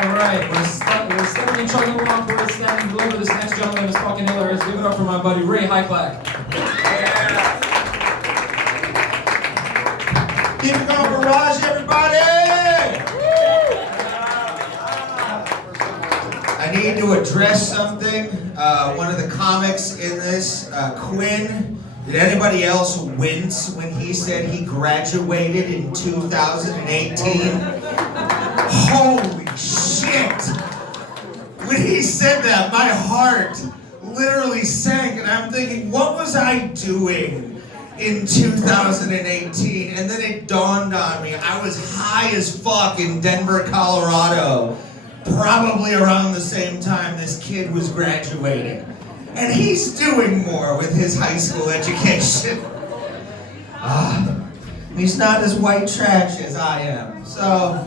Alright, we're steadily chugging along towards snapping the deliver. This next gentleman is fucking hilarious. Give it up for my buddy Ray Highclack. Yeah. Keep it going, Barrage, everybody! I need to address something. One of the comics in this, Quinn. Did anybody else wince when he said he graduated in 2018? Holy shit! When he said that, my heart literally sank, and I'm thinking, what was I doing in 2018? And then it dawned on me, I was high as fuck in Denver, Colorado, probably around the same time this kid was graduating. And he's doing more with his high school education. He's not as white trash as I am, so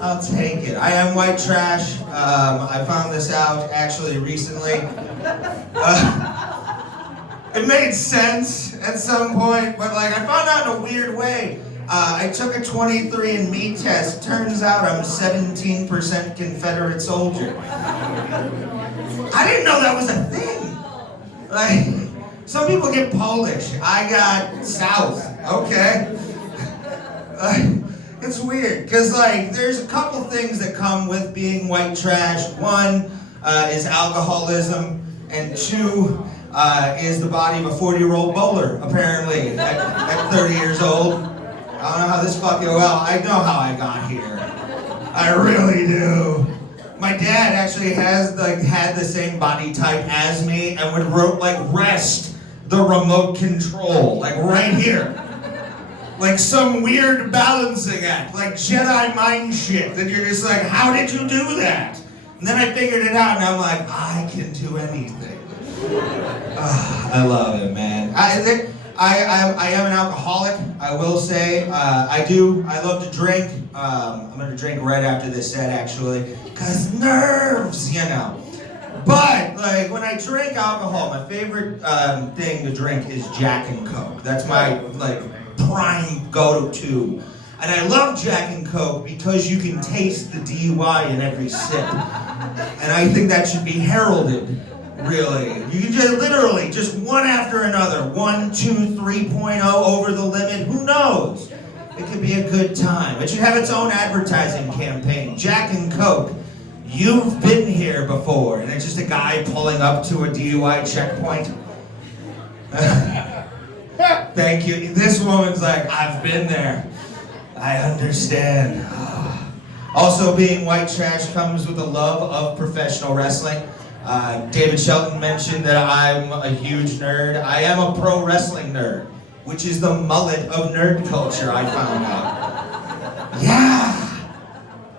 I'll take it. I am white trash. I found this out actually recently. It made sense at some point, but like I found out in a weird way. I took a 23andMe test. Turns out I'm 17% Confederate soldier. I didn't know that was a thing. Like, some people get Polish. I got South. Okay. It's weird, because like there's a couple things that come with being white trash. One is alcoholism, and two is the body of a 40-year-old bowler, apparently, at 30 years old. I don't know how this fucking, well, I know how I got here. I really do. My dad actually had the same body type as me and would rest the remote control, like right here. Like some weird balancing act, like Jedi mind shit, that you're just like, how did you do that? And then I figured it out and I'm like, I can do anything. I love it, man. I am an alcoholic, I will say. I love to drink. I'm gonna drink right after this set, actually, because nerves, you know. But, like, when I drink alcohol, my favorite thing to drink is Jack and Coke. That's my, like, prime go-to. And I love Jack and Coke because you can taste the DUI in every sip. And I think that should be heralded, really. You can just literally, just one after another, 1, 2, 3.0 over the limit, who knows? It could be a good time. It should have its own advertising campaign. Jack and Coke, you've been here before. And it's just a guy pulling up to a DUI checkpoint. Thank you. This woman's like, I've been there. I understand. Also, being white trash comes with a love of professional wrestling. David Shelton mentioned that I'm a huge nerd. I am a pro wrestling nerd, which is the mullet of nerd culture, I found out.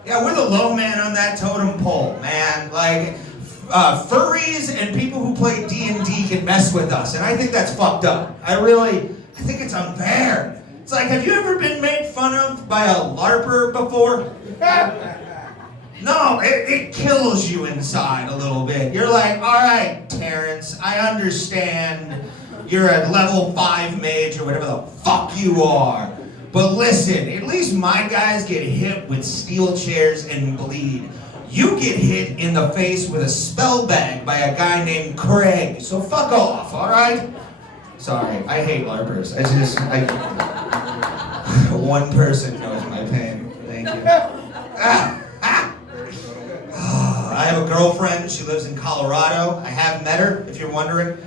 Yeah, we're the low man on that totem pole, man. Like, furries and people who play D&D can mess with us, and I think that's fucked up. I think it's unfair. It's like, have you ever been made fun of by a LARPer before? No, it kills you inside a little bit. You're like, all right, Terrence, I understand you're a level 5 mage or whatever the fuck you are. But listen, at least my guys get hit with steel chairs and bleed. You get hit in the face with a spell bag by a guy named Craig. So fuck off, all right? Sorry, I hate LARPers. One person knows my pain. Thank you. I have a girlfriend. She lives in Colorado. I have met her, if you're wondering.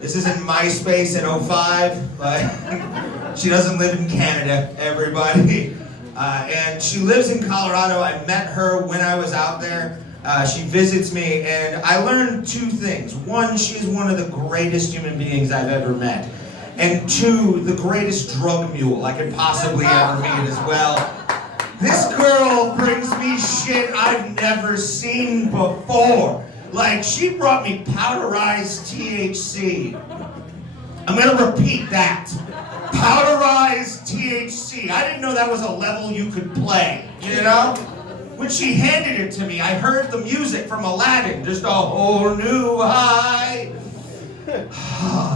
This isn't MySpace in 05, but she doesn't live in Canada, everybody. And she lives in Colorado. I met her when I was out there. She visits me, and I learned 2 things. One, she's one of the greatest human beings I've ever met. And 2, the greatest drug mule I could possibly ever meet as well. This girl brings me shit I've never seen before. Like, she brought me powderized THC. I'm gonna repeat that. Powderized THC. I didn't know that was a level you could play, you know? When she handed it to me, I heard the music from Aladdin, just a whole new high. It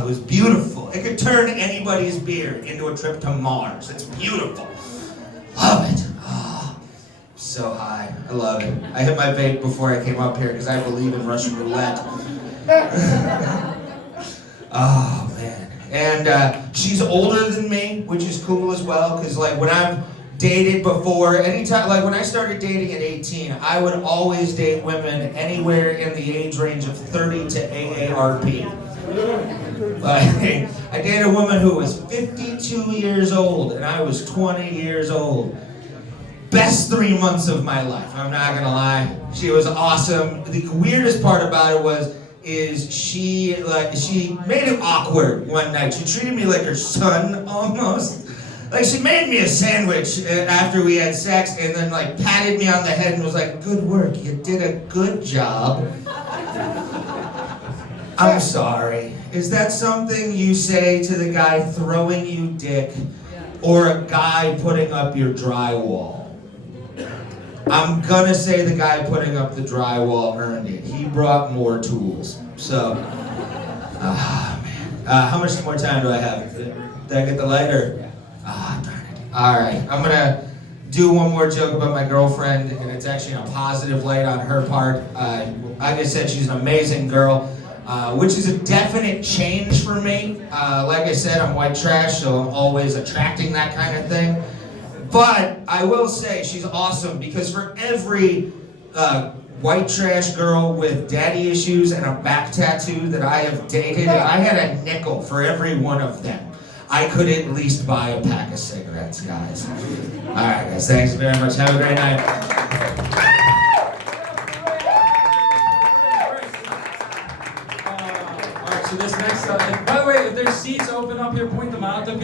was beautiful. It could turn anybody's beer into a trip to Mars. It's beautiful. Love it. so high. I love it. I hit my vape before I came up here because I believe in Russian roulette. Oh, man. And she's older than me, which is cool as well, because like when I've dated before, anytime, like when I started dating at 18, I would always date women anywhere in the age range of 30 to AARP. Like, I dated a woman who was 52 years old, and I was 20 years old. Best 3 months of my life, I'm not gonna lie. She was awesome. The weirdest part about it is she made it awkward one night. She treated me like her son almost. Like she made me a sandwich after we had sex and then like patted me on the head and was like, "Good work, you did a good job." I'm sorry. Is that something you say to the guy throwing you dick or a guy putting up your drywall? I'm gonna say the guy putting up the drywall earned it. He brought more tools. So, man. How much more time do I have? Did I get the lighter? Ah, darn it. All right, I'm gonna do one more joke about my girlfriend, and it's actually a positive light on her part. Like I said, she's an amazing girl, which is a definite change for me. Like I said, I'm white trash, so I'm always attracting that kind of thing. But I will say she's awesome because for every white trash girl with daddy issues and a back tattoo that I have dated, if I had a nickel for every one of them, I could at least buy a pack of cigarettes, guys. All right, guys, thanks very much. Have a great night. All right, so this next, by the way, if there's seats open up here, point them out to people.